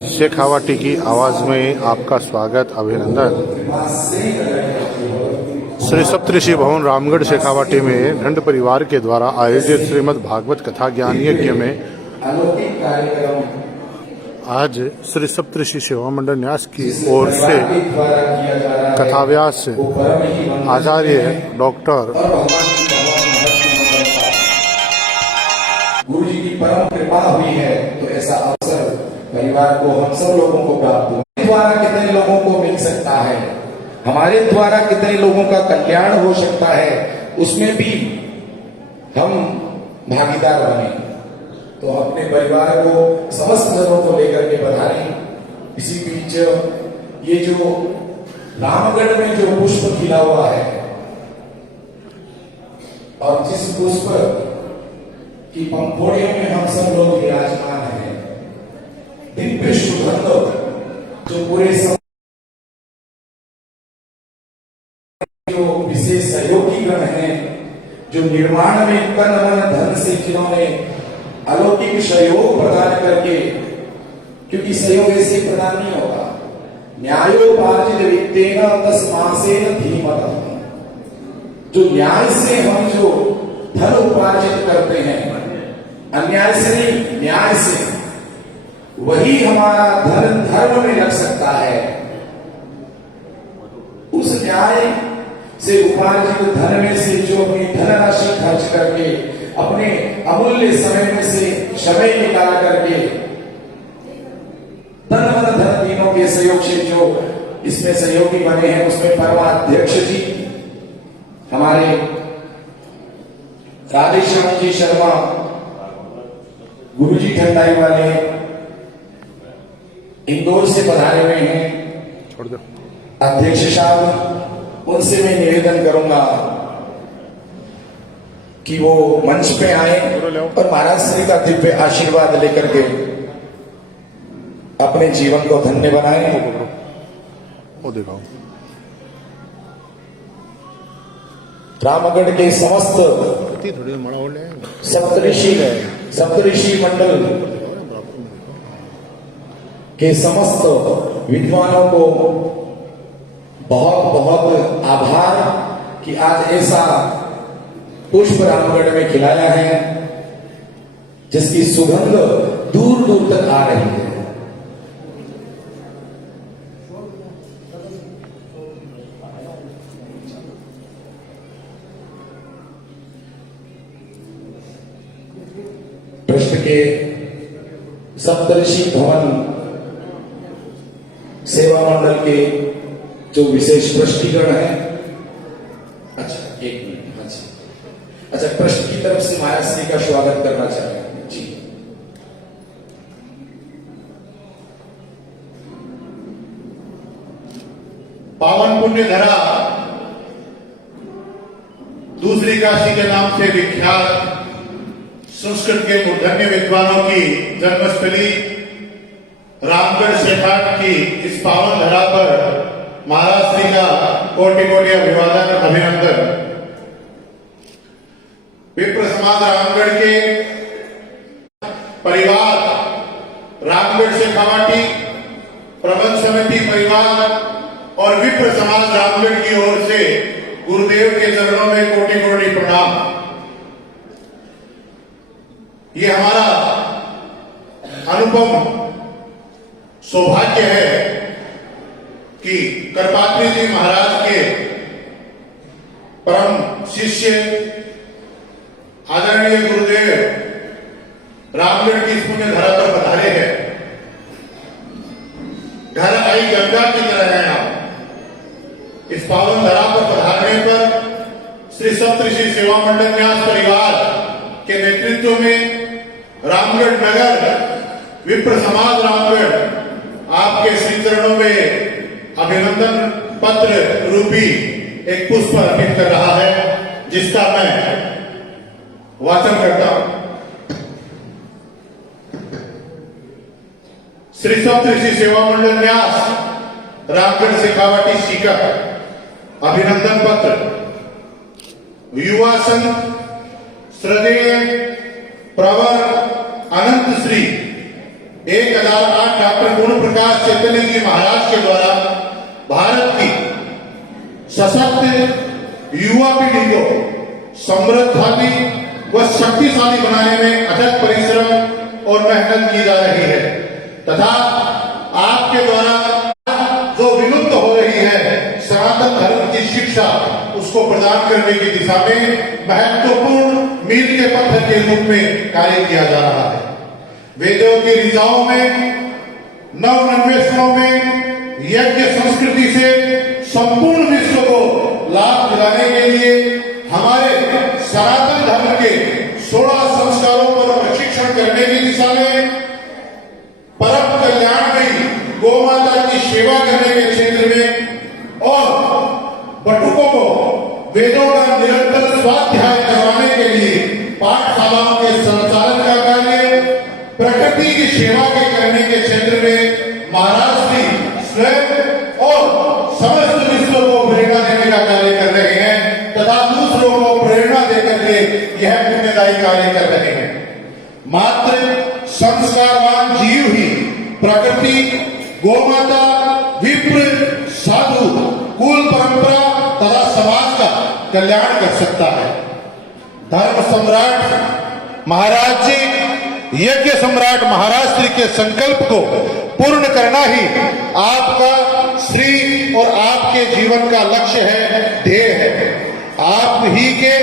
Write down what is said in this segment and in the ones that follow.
शेखावाटी की आवाज में आपका स्वागत, अभिनंदन। श्री सप्तऋषि भवन रामगढ़ शेखावाटी में ढंड परिवार के द्वारा आयोजित श्रीमद् भागवत कथा ज्ञान यज्ञ में आज श्री सप्तऋषि सेवा मंडल न्यास की ओर से कथाव्यास आचार्य डॉक्टर गुरु जी की परम कृपा हुई है, तो ऐसा अवसर परिवार को, हम सब लोगों को प्राप्त हुआ। द्वारा कितने लोगों को मिल सकता है, हमारे द्वारा कितने लोगों का कल्याण हो सकता है, उसमें भी हम भागीदार बने। तो अपने परिवार को, समस्त जनों को लेकर के पधारे। इसी बीच ये जो रामगढ़ में जो पुष्प खिला हुआ है और जिस पुष्प की पंखोड़ियों में हम सब लोग विराजमान हैं, दिव्य सुगंध जो पूरे जो विशेष सहयोगी गण हैं, जो निर्माण में तन मन धन से जिन्होंने अलौकिक सहयोग प्रदान करके, क्योंकि सहयोग ऐसे प्रदान नहीं होगा, न्यायोपार्जित वित्तेन तस्मासेन धीमतः, जो न्याय से हम जो धन उपार्जित करते हैं, अन्याय से नहीं, न्याय से, वही हमारा धन धर्म में लग सकता है। उस न्याय से उपार्जित धन में से जो अपनी धनराशि खर्च करके, अपने अमूल्य समय में से समय निकाल करके, तन मन धन तीनों के सहयोग से जो इसमें सहयोगी बने हैं, उसमें परमाध्यक्ष जी हमारे राधेश्याम जी शर्मा गुरुजी ठंडाई वाले इंदौर से पधारे हुए हैं, छोड़ दो अध्यक्ष साहब, उनसे मैं निवेदन करूंगा कि वो मंच पे आए और महाराज श्री का दिव्य आशीर्वाद लेकर के अपने जीवन को धन्य बनाएं। वो दिखाओ। रामगढ़ के समस्त सप्तऋषि मंडल के समस्त विद्वानों को बहुत बहुत आभार कि आज ऐसा पुष्प रामगढ़ में खिलाया है जिसकी सुगंध दूर दूर तक आ रही है। ट्रस्ट के सप्तऋषि भवन सेवा मंडल के जो विशेष ट्रस्टीगण हैं, अच्छा एक मिनट, अच्छा ट्रस्ट की तरफ से महाराज श्री का स्वागत करना चाहेंगे जी। पावन पुण्य धरा दूसरी काशी के नाम से विख्यात संस्कृत के मूर्धन्य विद्वानों की जन्मस्थली रामगढ़ शेखाट की इस पावन धरा पर महाराज श्री का कोटि कोटि अभिवादन, अभिनंदन। विप्र समाज रामगढ़ के परिवार, रामगढ़ शेखावाटी प्रबंध समिति परिवार और विप्र समाज रामगढ़ की ओर से गुरुदेव के चरणों में कोटि कोटि प्रणाम। ये हमारा अनुपम सौभाग्य है कि करपात्री जी महाराज के परम शिष्य आदरणीय गुरुदेव रामगढ़ की इस पुण्य धरा पर पधारे हैं। घर आई गंगा की तरह हैं आप। इस पावन धरा पर पधारने पर श्री सप्तऋषि सेवा मंडल न्यास परिवार के नेतृत्व में रामगढ़ नगर विप्र समाज रामगढ़ आपके श्री चरणों में अभिनंदन पत्र रूपी एक पुष्प अर्पित कर रहा है, जिसका मैं वाचन करता हूं। श्री सप्तऋषि सेवा मंडल न्यास रामगढ़ शेखावाटी सीकर अभिनंदन पत्र। युवा संत श्रद्धेय प्रवर अनंत श्री 1008 डॉक्टर गुण प्रकाश चैतन्य जी महाराज के द्वारा भारत की सशक्त युवा पीढ़ी को समृद्धशाली व शक्तिशाली बनाने में अथक परिश्रम और मेहनत की जा रही है तथा आपके द्वारा जो विलुप्त हो रही है सनातन धर्म की शिक्षा उसको प्रदान करने की दिशा में महत्वपूर्ण मील के पत्थर के रूप में कार्य किया जा रहा है। वेदों की ऋचाओं में नव अन्वेषणों में यज्ञ संस्कृति से संपूर्ण विश्व को लाभ दिलाने के लिए हमारे सनातन धर्म के 16 संस्कारों पर प्रशिक्षण करने की दिशा में परम कल्याण में गौ माता की सेवा करने के क्षेत्र में और बटुकों को वेदों का निरंतर स्वाध्याय करवाने के लिए पाठशालाओं के संचालन का कार्य प्रकृति की सेवा के करने के क्षेत्र में महाराज श्री स्वयं और समस्त विश्व को प्रेरणा देने का कार्य कर रहे हैं तथा दूसरों को प्रेरणा देकर के यह पुण्यदायी कार्य कर रहे हैं। मात्र संस्कारवान जीव ही प्रकृति गोमाता विप्र साधु कुल परंपरा तथा समाज का कल्याण कर सकता है। धर्म सम्राट महाराज जी यज्ञ सम्राट महाराज श्री के संकल्प को पूर्ण करना ही आपका श्री और आपके जीवन का लक्ष्य है, ध्येय है। आप ही के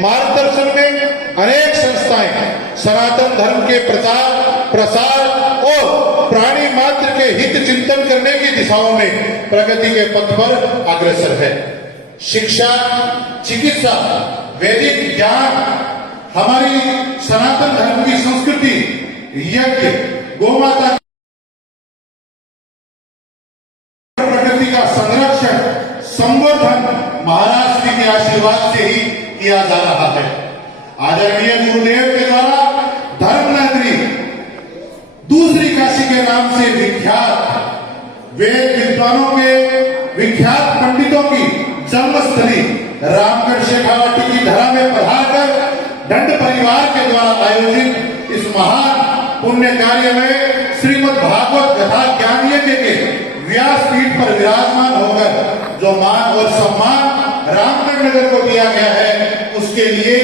मार्गदर्शन में अनेक संस्थाएं सनातन धर्म के प्रचार प्रसार और प्राणी मात्र के हित चिंतन करने की दिशाओं में प्रगति के पथ पर अग्रसर है। शिक्षा, चिकित्सा, वैदिक ज्ञान, हमारी सनातन धर्म की संस्कृति, यज्ञ, गोमाता प्रकृति का संरक्षण, संवर्धन महाराज श्री के आशीर्वाद से ही किया जा रहा है। आदरणीय गुरुदेव के द्वारा धर्म नगरी दूसरी काशी के नाम से विख्यात वेद विद्वानों के विख्यात पंडितों की जन्मस्थली रामगढ़ शेखावाटी की धरा में पधारकर दंड परिवार के द्वारा आयोजित इस महान पुण्य कार्य में श्रीमद् भागवत कथा ज्ञान यज्ञ के व्यासपीठ पर विराजमान होकर जो मान और सम्मान रामगढ़ नगर को दिया गया है उसके लिए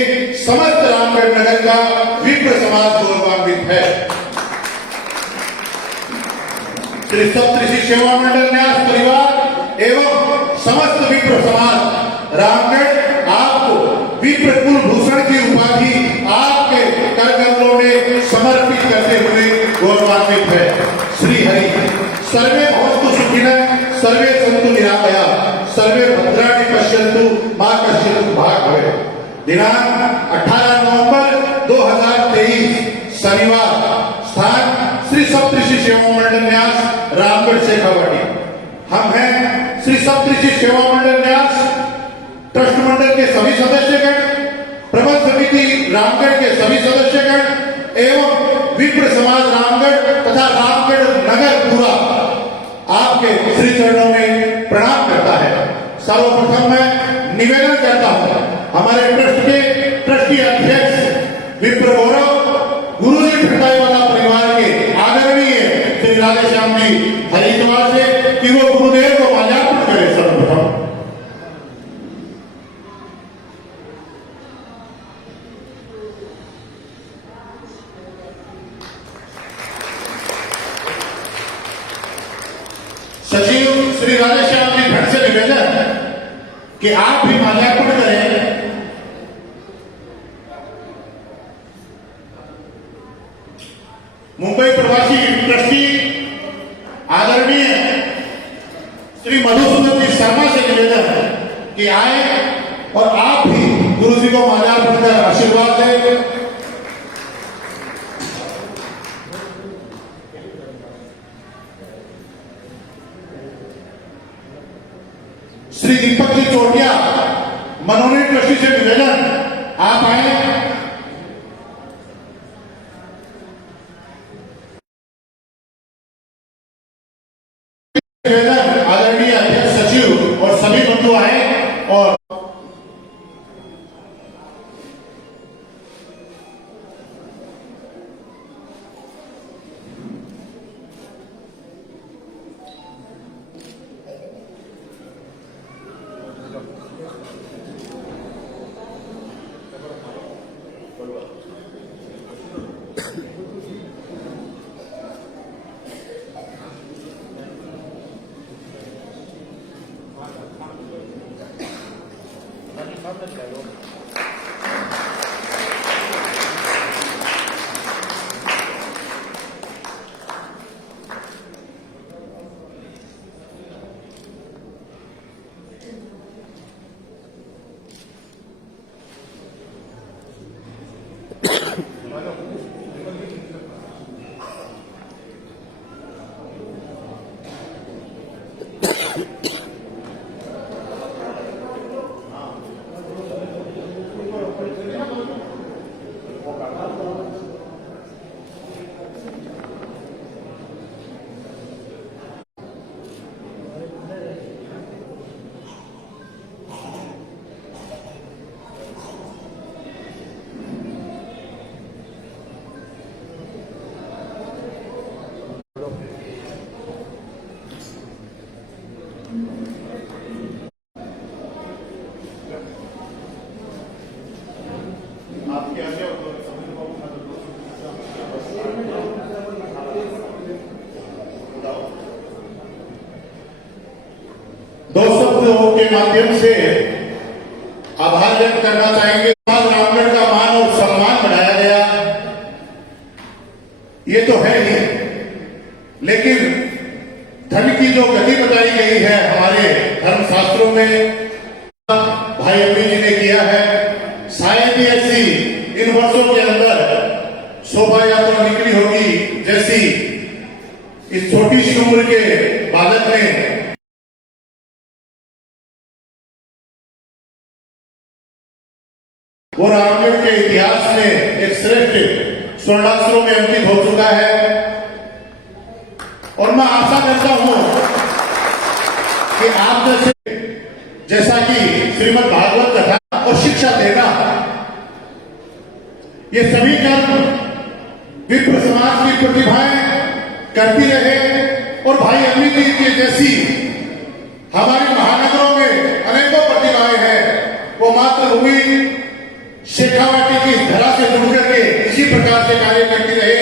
समस्त रामगढ़ नगर का विप्र समाज गौरवान्वित है। श्री सप्तऋषि सेवा मंडल न्यास परिवार एवं समस्त विप्र समाज रामगढ़ आपको विप्र कुलभूषण की उपाधि आपके करकमलों में समर्पित करते हुए गौरवान्वित है। श्री हरि सर्वे भवन्तु सुखिनः सर्वे सन्तु निरामयाः सर्वे भद्राणि पश्यन्तु मा कश्चित् दुःखभाग् भवेत्। दिनांक 18 नवंबर 2023 शनिवार, स्थान श्री सप्तऋषि सेवा मंडल न्यास रामगढ़ शेखावाटी। हम हैं श्री सप्तऋषि सेवा मंडल न्यास ट्रस्ट मंडल के सभी सदस्यगण, प्रबंध समिति रामगढ़ के सभी सदस्यगण एवं विप्र समाज रामगढ़ तथा रामगढ़ नगर पूरा आपके श्री चरणों में प्रणाम करता है। सर्वप्रथम मैं निवेदन करता हूं हमारे ट्रस्ट के ट्रस्टी अध्यक्ष विप्र गौरव गुरुजी ठंडाईवाला परिवार के आदरणीय श्री राधेश्याम जी हरिद्वार से कि वो गुरुदेव को माल्यार्पण करें। सर्वप्रथम सचिव श्री राधेश्याम जी भट्ट से निवेदन कि आप भी माल्यार्पण करें। मुंबई प्रवासी ट्रस्टी आदरणीय श्री मधुसूदन जी शर्मा से निवेदन कि आए और आप भी गुरु जी को माल्यार्पण कर आशीर्वाद दें। श्री दीपक जी चोटिया मनोनीत ट्रस्टी से निवेदन आप आए। निवेदन आदरणीय अध्यक्ष सचिव और सभी बंधु आए और दो शब्दों के माध्यम से आभार व्यक्त करना चाहेंगे। आज रामगढ़ का मान और सम्मान बढ़ाया गया, ये तो है ही, लेकिन धन की जो गति बताई गई है हमारे धर्मशास्त्रों में, भाई अम्मी जी ने किया है। शायद ही ऐसी इन वर्षों के अंदर शोभा यात्रा निकली होगी जैसी इस छोटी सी उम्र के बालक ने वो रामगढ़ के इतिहास में एक श्रेष्ठ स्वर्णाक्षरों में अंकित हो चुका है। और मैं आशा करता हूं कि आप जैसा कि श्रीमद् भागवत कथा और शिक्षा देना, ये सभी कर्म विप्र समाज की प्रतिभाएं करती रहे। और भाई अम्मी जी के जैसी हमारे महानगरों में अनेकों प्रतिभाएं हैं, वो मातृभूमि शेखावाटी की धरा से जुड़ करके इसी प्रकार से कार्य करती रहे।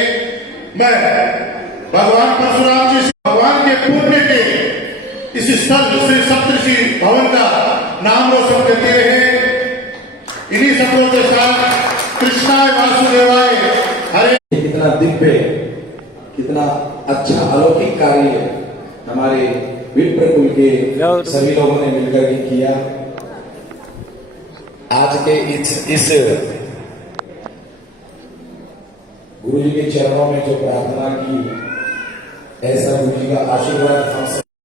मैं भगवान परशुराम जी से भगवान के पुण्य के इस स्थल श्री सप्तऋषि भवन का नाम रोशन करते रहे। इन्हीं शब्दों के साथ कृष्णाय वासुदेवाय हरे। कितना दिव्य, कितना अच्छा अलौकिक कार्य हमारे विप्र कुल के सभी लोगों ने मिलकर के किया। आज के इस गुरु जी के चरणों में जो प्रार्थना की, ऐसा गुरु जी का आशीर्वाद हम